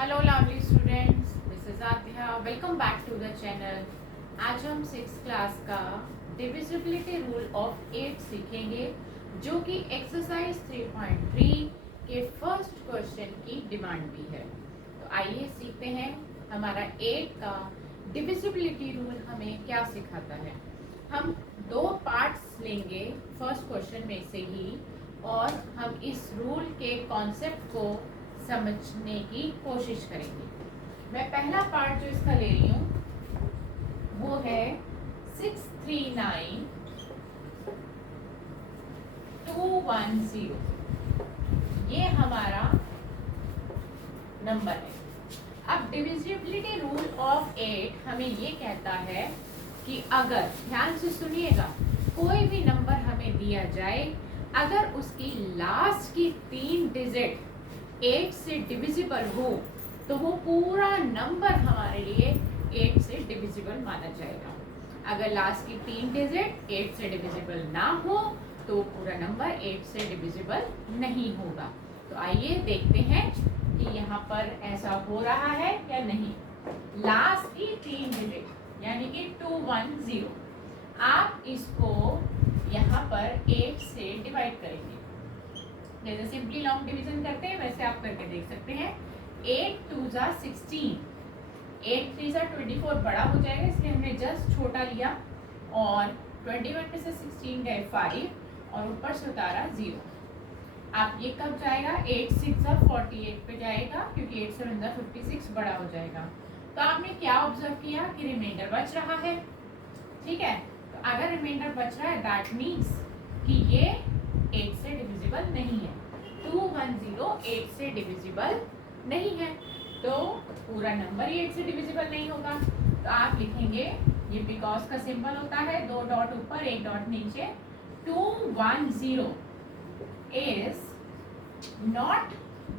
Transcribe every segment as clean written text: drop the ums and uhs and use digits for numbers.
Hello lovely students, this is Aadhya. Welcome back to the channel. आज हम 6th class का divisibility rule of 8 सीखेंगे, जो कि एक्सरसाइज 3.3 के फर्स्ट क्वेश्चन की डिमांड भी है। तो आइए सीखते हैं हमारा 8 का डिविजिबिलिटी रूल हमें क्या सिखाता है। हम दो पार्ट्स लेंगे फर्स्ट क्वेश्चन में से ही, और हम इस रूल के कॉन्सेप्ट को समझने की कोशिश करेंगे। मैं पहला पार्ट जो इसका ले रही हूँ वो है 639210। ये हमारा नंबर है। अब डिविजिबिलिटी रूल ऑफ 8 हमें ये कहता है कि अगर, ध्यान से सुनिएगा, कोई भी नंबर हमें दिया जाए, अगर उसकी लास्ट की 3 डिजिट 8 से डिविजिबल हो तो वो पूरा नंबर हमारे लिए 8 से डिविजिबल माना जाएगा। अगर लास्ट की 3 डिजिट 8 से डिविजिबल ना हो तो पूरा नंबर 8 से डिविजिबल नहीं होगा। तो आइए देखते हैं कि यहाँ पर ऐसा हो रहा है या नहीं। लास्ट की 3 डिजिट यानी कि 210, आप इसको यहाँ पर 8 से डिवाइड करेंगे। जैसे सिंपली लॉन्ग डिवीजन करते हैं वैसे आप करके देख सकते हैं। 8 2 जा 16, 8 3 जा 24 बड़ा हो जाएगा, इसलिए हमने जस्ट छोटा लिया, और 21 में से 16 गए 5 और ऊपर से उतारा 0। आप ये कब जाएगा? 8 6 जा 48 पे जाएगा, क्योंकि 8 7 जा 56 बड़ा हो जाएगा। तो आपने क्या ऑब्जर्व किया कि रिमाइंडर बच रहा है। ठीक है, तो अगर रिमाइंडर बच रहा है दैट मीन्स कि ये 8 से डिविजिबल नहीं है। 210 8 से डिविजिबल नहीं है, तो पूरा नंबर ही 8 से डिविजिबल नहीं होगा। तो आप लिखेंगे, ये बिकॉज का सिंबल होता है, 2 डॉट ऊपर 1 डॉट नीचे। 210 is not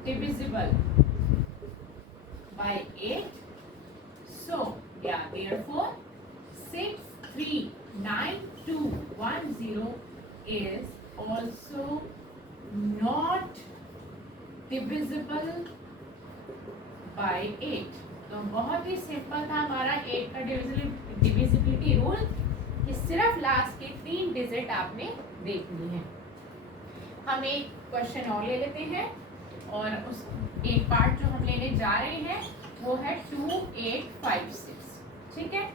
divisible by 8, so yeah, therefore 639210 is also not divisible by 8। तो बहुत ही सिंपल था हमारा 8 का डिविजिबिलिटी रूल, कि सिर्फ लास्ट के 3 डिजिट आपने देखनी है। हम एक क्वेश्चन और ले लेते हैं, और उस एक पार्ट जो हम लेने जा रहे हैं वो है 2856। ठीक है,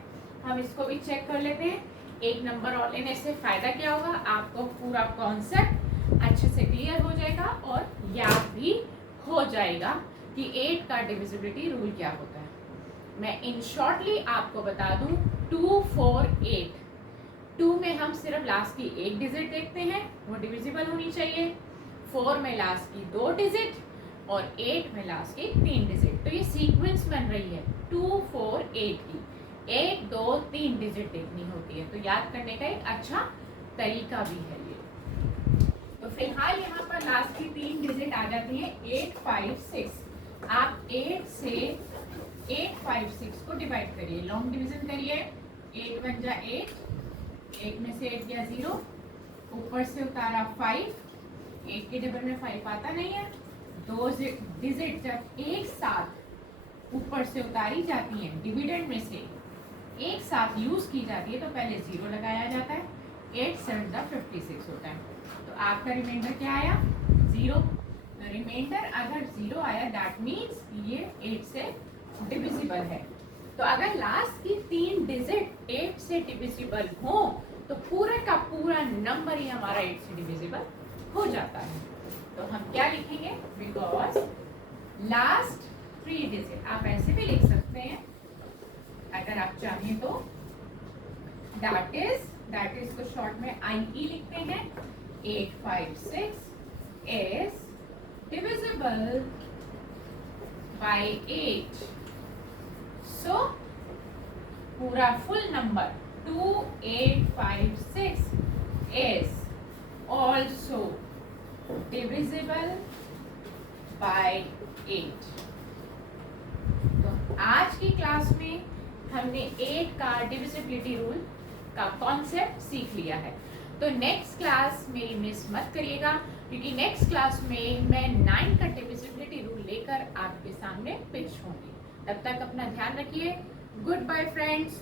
हम इसको भी चेक कर लेते हैं। एक नंबर और लेने से फायदा क्या होगा, आपको पूरा कॉन्सेप्ट अच्छे से क्लियर हो जाएगा और याद भी हो जाएगा कि 8 का डिविजिबिलिटी रूल क्या होता है। मैं इन शॉर्टली आपको बता दूं, 248, 2 में हम सिर्फ लास्ट की 1 डिजिट देखते हैं, वो डिविजिबल होनी चाहिए। 4 में लास्ट की 2 डिजिट और 8 में लास्ट की 3 डिजिट। तो ये सीक्वेंस बन रही है 248 की, 1 2 3 डिजिट देखनी होती है। तो याद करने का एक अच्छा तरीका भी है ये। तो फिलहाल यहाँ पर लास्ट की 3 डिजिट आ जाती है 856। आप 8 से 856 को डिवाइड करिए, लॉन्ग डिवीजन करिए। 8 1 जा 8, 1 में से 8 गया 0, ऊपर से उतारा 5, 8 के टेबल में 5 आता नहीं है। 2 डिजिट जब एक साथ ऊपर से उतारी जाती हैं, डिविडेंड में से एक साथ यूज की जाती है, तो पहले 0 लगाया जाता है। 8 7 जा 56 होता है। तो आपका रिमाइंडर क्या आया? 0। रिमाइंडर अगर 0 आया दैट मीन्स ये 8 से डिविजिबल है। तो अगर लास्ट की 3 डिजिट 8 से डिविजिबल हो तो पूरे का पूरा नंबर ही हमारा 8 से डिविजिबल हो जाता है। तो हम क्या लिखेंगे? बिकॉज लास्ट 3 डिजिट, आप ऐसे भी लिख सकते हैं अगर आप चाहें तो। दैट इज को शॉर्ट में IE लिखते हैं। 856 is divisible by 8, so पूरा full number 2856 is also divisible by 8। तो आज की क्लास में हमने 8 का डिविजिबिलिटी रूल का कॉन्सेप्ट सीख लिया है। तो नेक्स्ट क्लास मेरी मिस मत करिएगा, क्योंकि नेक्स्ट क्लास में मैं 9 का डिविजिबिलिटी रूल लेकर आपके सामने पेश होंगी। तब तक अपना ध्यान रखिए। Good bye friends.